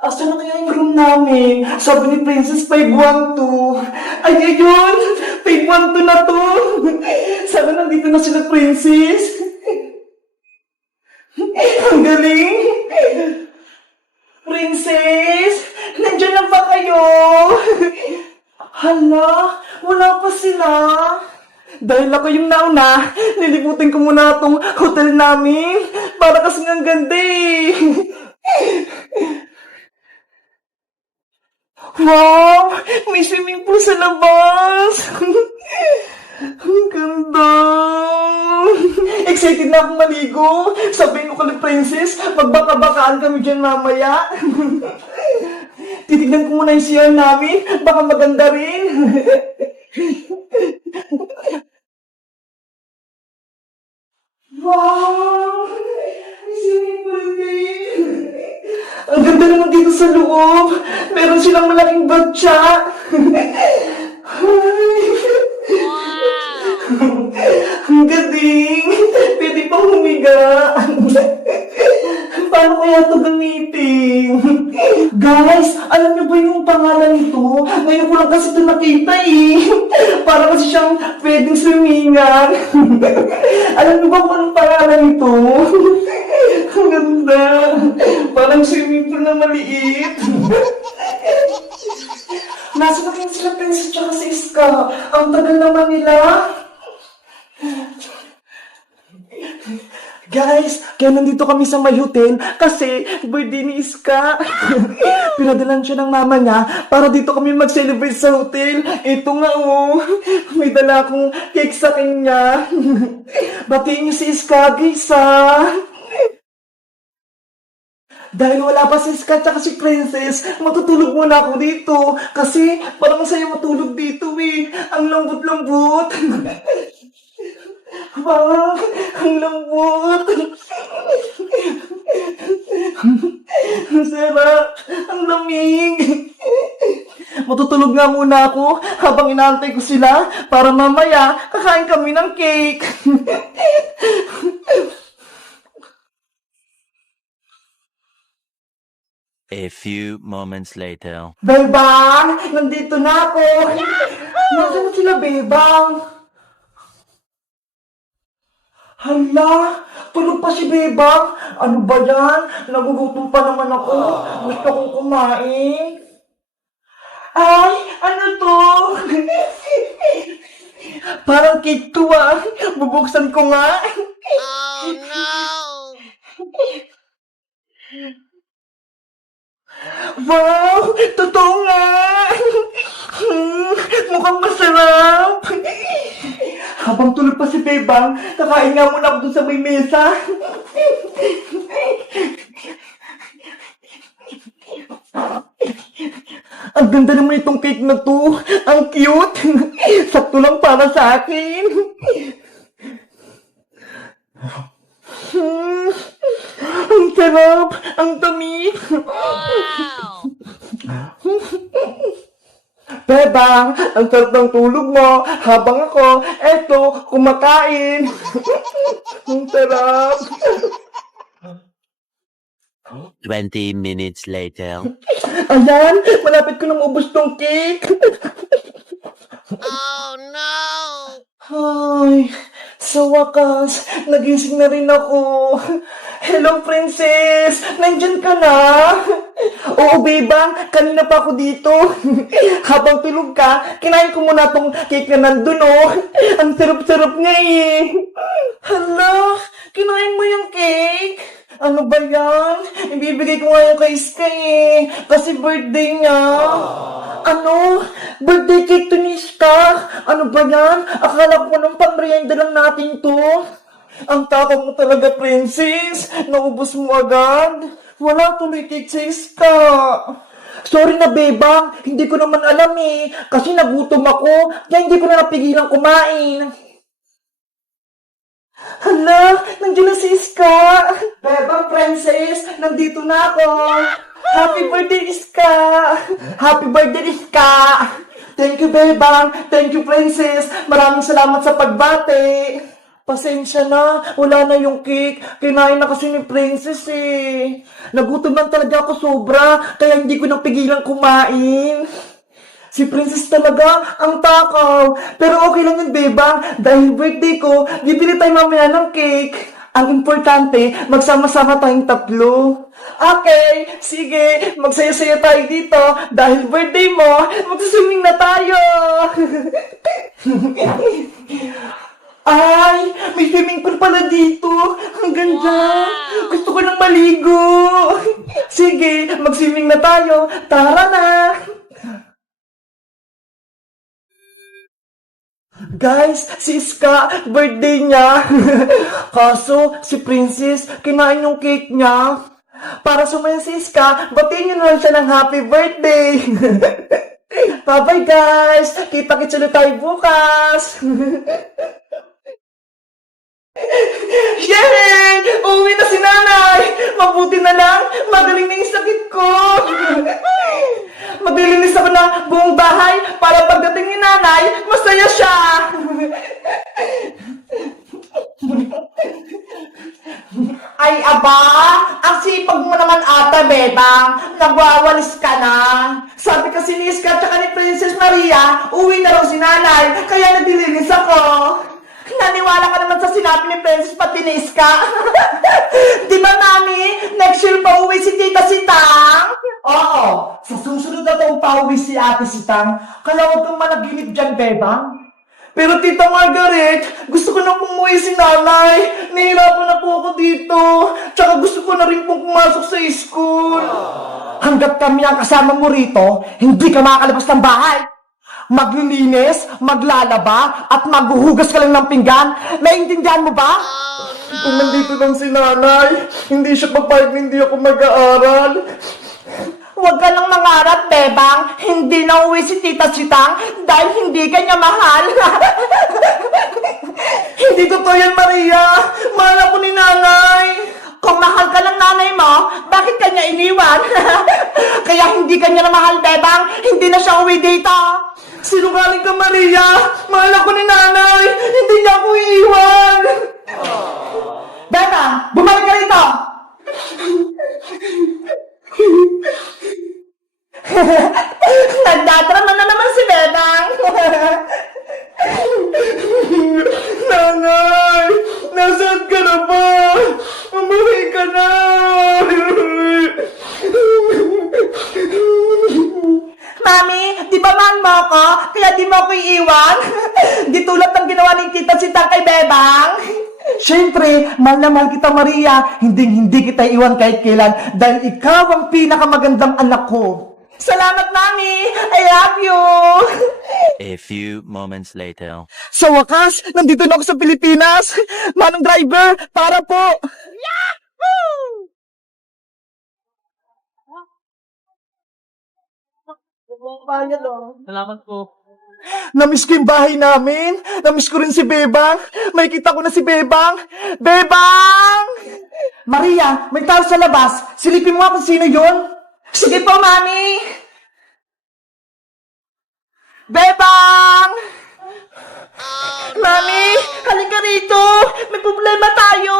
Asa na kaya yung room namin? Sabi ni Princess 512. Ay, ayun! 512 na to! Sabi nandito na sila, Princess. Ang galing! Princess! Nandiyan na ba kayo? Hala, wala pa sila. Dahil ako yung nauna, nilibutin ko muna itong hotel namin. Para kasing ang ganda eh. Wow! May swimming pool sa labas! Ang ganda! Excited na akong maligo! Sabihin ko kay Princess, magbaka-bakaan kami dyan mamaya. Titignan ko muna yung CR namin, baka maganda rin. Wow! May swimming pool din! Ang ganda naman dito sa loob. Meron silang malaking batya. Ang galing. Pwede pang humiga. Paano kaya ito gamitin? Guys, alam niyo ba yung pangalan nito? Ngayon ko lang kasi ito nakita eh. Para kasi siyang pwedeng swimingan. Alam niyo ba kung anong pangalan nito? Ang ganda. Parang swimming pool na maliit. Nasa na kayo sila Princess tsaka si Iska. Ang tagal naman nila. Guys, kaya nandito kami sa may hotel kasi birthday ni Iska. Pinadalan siya ng mama niya para dito kami mag-celebrate sa hotel. Ito nga oh, may dala akong cake sa kanya. Batiin niyo si Iska, guys ah. Dahil wala pa si Iska at si Princess, matutulog muna ako dito. Kasi parang masaya matulog dito eh. Ang lambot-lambot. Wow, ang lambot. Ang sarap. Ang lamig. Matutulog nga muna ako habang inaantay ko sila para mamaya kakain kami ng cake. A few moments later. Bebang! Nandito na ako! Nasaan na sila, Bebang? Hala! Tulog pa si Bebang! Ano ba yan? Nagugutom pa naman ako. Gusto kong kumain. Ay! Ano to? Parang cake to ah. Bubuksan ko nga. Oh no! Wow! Totoo nga! Mukhang masarap! Habang tulog pa si Bebang, kakain nga muna ako dun sa may mesa. Ang ganda naman itong cake na to. Ang cute. Sakto lang para sa akin. Ang sarap. Ang tamis. Wow! Bebang, ang sarap ng tulog mo. Habang ako, eto, kumakain. Ang sarap. 20 minutes later. Ayan, malapit ko na maubos tong cake. Oh no! Ay, sa wakas, nagising na rin ako. Hello, Princess! Nandyan ka na? Oo, Bebang, kanina pa ako dito. Habang tulog ka, kinain ko muna tong cake na nandun, oh. Ang sarap-sarap nga eh. Hala, kinain mo yung cake? Ano ba yan? Ibibigay ko nga yung kay Iska eh. Kasi birthday niya. Ano? Birthday cake to ni Iska? Ano ba yan? Akala ko nung pang-merienda lang natin to. Ang takot mo talaga, Princess. Naubos mo agad. Wala tuloy cake sa Iska. Sorry na, Bebang. Hindi ko naman alam eh. Kasi nagutom ako. Kaya hindi ko na napigilan kumain. Hala, nandiyan na si Iska. Bebang, Princess, nandito na ako. Happy birthday, Iska. Happy birthday, Iska. Thank you, Bebang. Thank you, Princess. Maraming salamat sa pagbati. Pasensya na, wala na yung cake. Kinain na kasi ni Princess eh. Nagutom lang talaga ako sobra, kaya hindi ko nang pigilan kumain. Si Princess talaga, ang takaw. Pero okay lang yun, bebang. Dahil birthday ko, bibili tayo mamaya ng cake. Ang importante, magsama-sama tayong tatlo. Okay, sige, magsaya-saya tayo dito. Dahil birthday mo, magsiswimming na tayo. Ay, may swimming pool pala dito. Ang ganda. Gusto ko nang maligo. Sige, mag-swimming na tayo. Tara na. Guys, si Iska, birthday niya. Kaso, si Princess, kinain yung cake niya. Para sumaya si Iska, batiin niyo na lang siya ng happy birthday. Bye-bye guys. Kita-kits ulit tayo bukas. Yay! Uwi na si nanay! Mabuti na lang, magaling na yung sakit ko! Maglilinis ako ng buong bahay para pagdating ni nanay, masaya siya! Ay, aba! Ang sipag mo naman ata, bebang. Nagwawalis ka na. Sabi kasi ni Iska at ni Princess Maria, uwi na raw si nanay, kaya naglilinis ako. Naniwala ka naman sa sinabi ni Princess pati ni Iska. Di ba, Mami? Next year pa uwi si Tita Sitang? Oo, sa susunod na taong pauwi si Ate Sitang, kaya huwag kang managinip dyan, bebang. Pero Tita Margaret, gusto ko na umuwi si nanay. Nahihirapan na po ako dito. Tsaka gusto ko na rin pong pumasok sa school. Hanggat kami ang kasama mo rito, hindi ka makakalabas ng bahay. Maglilinis, maglalaba, at maghuhugas ka lang ng pinggan. Naiintindihan mo ba? Kung nandito lang si nanay, hindi siya papayag na hindi ako mag-aaral. Huwag ka nang mangarap, bebang. Hindi na uwi si Tita Sitang dahil hindi ka niya mahal. Hindi totoo yan, Maria. Mahal ako ni nanay. Kung mahal ka ng nanay mo, bakit ka niya iniwan? Kaya hindi ka niya na mahal, bebang. Hindi na siya uwi dito. Sinungaling ka, Maria. Mahal ako ni nanay. Hindi niya ako iiwan. Bebang, bumalik ka rito. Nagdadrama na naman si Bebang. Nanay, nasaan ka na ba? Umuwi ka na. Mami, di ba mahal mo ako? Kaya di mo ako iiwan? Di tulad ng ginawa ni Tita Sitang kay Bebang. Siyempre, mahal na mahal kita, Maria. Hindi kita iwan kahit kailan dahil ikaw ang pinakamagandang anak ko. Salamat, Mami. I love you. A few moments later. Sa wakas, nandito na ako sa Pilipinas. Manong driver, para po. Salamat po. Namiss ko yung bahay namin. Namiss ko rin si Bebang. May kita ko na si Bebang. Bebang! Maria, may tao sa labas. Silipin mo nga kung sino yun. Sige po, Mami. Bebang! Mami, halika rito. May problema tayo.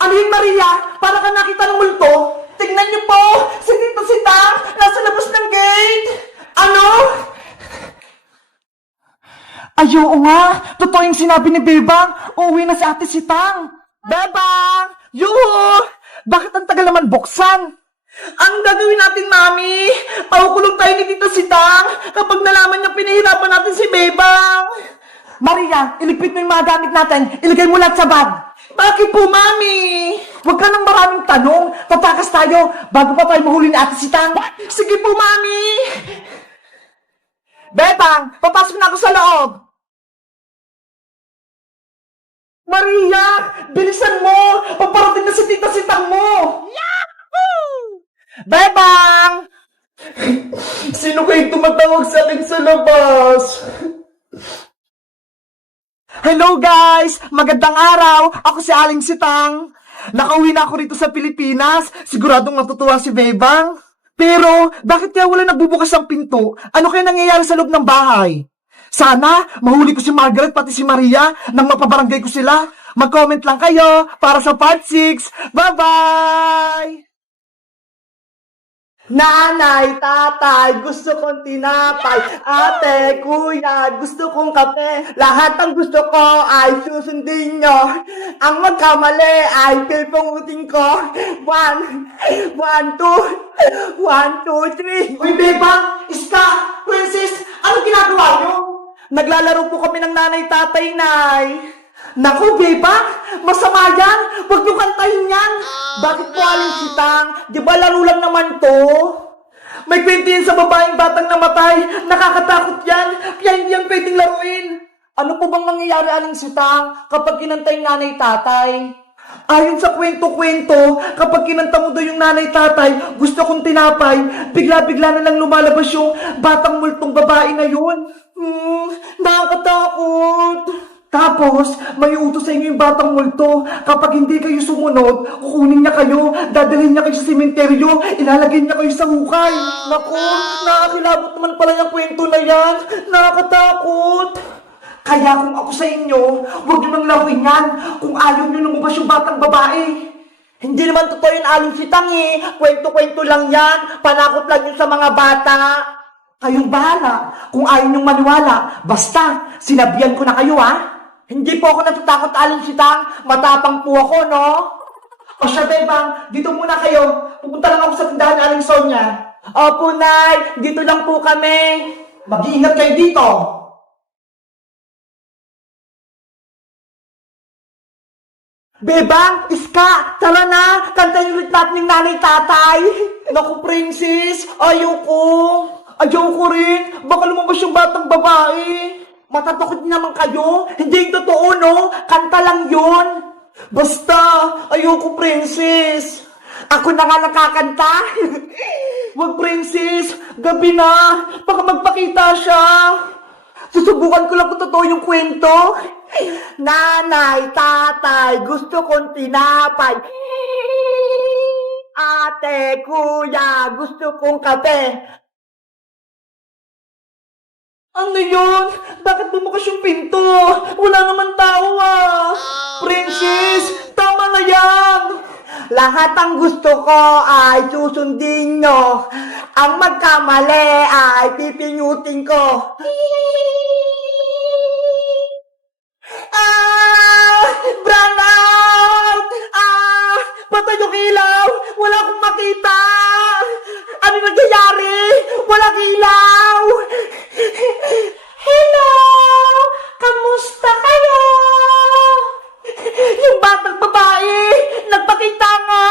Ano yun, Maria? Para ka nakita ng multo. Tingnan niyo po. Si Tita Sitang nasa labas ng gate. Ano? Ay, oo nga. Totoo yung sinabi ni Bebang. Uuwi na si Ate Sitang. Bebang! Yuhu! Bakit ang tagal naman buksan? Ang gagawin natin, Mami? Pakukulong tayo ni Tita Sitang kapag nalaman niya pinahirapan natin si Bebang. Maria, iligpit mo yung mga gamit natin. Ilagay mo lahat sa bag. Bakit po, Mami? Huwag ka nang maraming tanong. Tatakas tayo bago pa tayo mahuli ni Ate Sitang. Sige po, Mami. Bebang, papasok na ako sa loob. Maria, bilisan mo. Paparating na si Tita Sitang mo. Bebang! Sino kayo tumatawag sa akin sa labas? Hello guys! Magandang araw! Ako si Aling Sitang. Nakauwi na ako rito sa Pilipinas. Siguradong matutuwa si Bebang. Pero, bakit kaya wala nagbubukas ang pinto? Ano kaya nangyayari sa loob ng bahay? Sana mahuli ko si Margaret pati si Maria nang mapabarangay ko sila. Mag-comment lang kayo para sa part 6. Bye-bye! Nanay, tatay, gusto kong tinapay. Ate, kuya, gusto kong kape. Lahat ng gusto ko ay susundin nyo. Ang magkamali ay pipungutin ko. 1, 2, 1, 2, 3. Uy, Beba, Iska, Princess, ano ginagawa nyo? Naglalaro po kami ng nanay, tatay, nay. Naku, Beba, masama yan. Huwag niyo kantahin yan. Bakit po aling sitang? Di ba laro lang naman to? May kwento yan sa babaeng batang namatay. Nakakatakot yan. Kaya hindi yan pwedeng laruin. Ano po bang mangyayari aling sitang kapag kinantay yung nanay-tatay? Ayon sa kwento-kwento, kapag kinanta mo daw yung nanay-tatay, gusto kong tinapay, bigla-bigla na lang lumalabas yung batang multong babae na yun. Nakakatakot. Tapos, may utos sa inyo yung batang multo. Kapag hindi kayo sumunod, kukunin niya kayo, dadalhin niya kayo sa sementeryo, ilalagay niya kayo sa hukay. Naku, nakakilabot naman pala yung kwento na yan. Nakakatakot. Kaya kung ako sa inyo, huwag niyo nang laruin yan kung ayaw niyo lumabas yung batang babae. Hindi naman totoo yun, aling sitang eh. Kwento-kwento lang yan. Panakot lang yun sa mga bata. Kayong bahala kung ayaw niyong maniwala. Basta, sinabihan ko na kayo ha. Hindi po ako natatakot, aling sitang. Matapang po ako, no? O siya, Bebang, dito muna kayo. Pupunta lang ako sa tindahan ni Aling Sonia. Opo, Nay. Dito lang po kami. Mag-iingat kayo dito. Bebang, Iska, tara na. Kantayin ulit natin yung nanay-tatay. Naku, Princess, ayoko. Ayoko rin. Baka lumabas yung batang babae. Matatakot naman kayo. Hindi yung totoo, no? Kanta lang yun. Basta, ayoko, Princess. Ako na nga nakakanta. Wag, Princess. Gabi na. Baka magpakita siya. Susubukan ko lang kung totoo yung kwento. Nanay, tatay, gusto kong tinapay. Ate, kuya, gusto kong kape. Ano yun? Bakit bumukas yung pinto? Wala naman tao ah. Princess, tama na yan. Lahat ang gusto ko ay susundin nyo. Ang magkamali ay pipinyutin ko. Brownout! Patay yung ilaw! Wala akong makita! Ano nangyayari? Walang ilaw! Hello! Kamusta kayo? Yung batang babae! Nagpakita nga!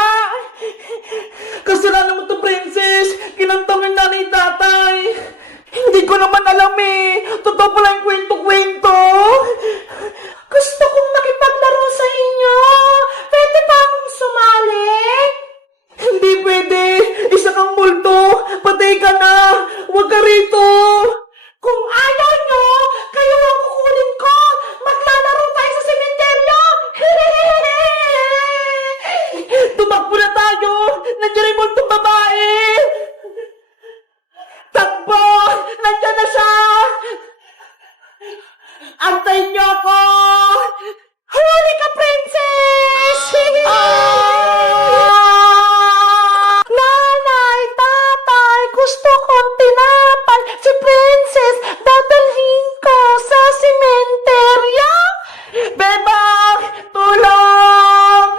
Kasalanan mo to, Princess! Kinantangan nanay tatay! Hindi ko naman alam eh! Totoo pala yung kwento-kwento! Gusto kong makipaglaro sa inyo! Pwede ba akong sumali? Hindi pwede! Isa kang multo! Patay ka na! Huwag ka rito! Kung ayaw nyo, kayo ang kukunin ko! Maglalaro tayo sa sementeryo! Tumakbo na tayo! Nandiyan yung multong babae! Takbo! Nandiyan na siya! Antayin niyo ako! Huli ka, Princess! Nanay, tatay, gusto kong tinapay. Si Princess, dadalhin ko sa sementeryo. Bebang, tulong!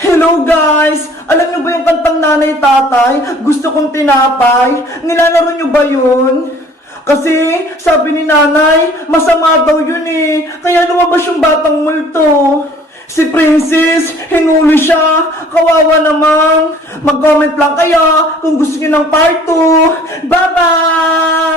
Hello guys! Alam niyo ba yung kantang nanay, tatay? Gusto kong tinapay. Nilalaro niyo ba yun? Kasi, sabi ni nanay, masama daw yun eh. Kaya lumabas yung batang multo. Si Princess, hinuli siya. Kawawa naman. Mag-comment lang kayo kung gusto niyo ng part 2. Bye-bye!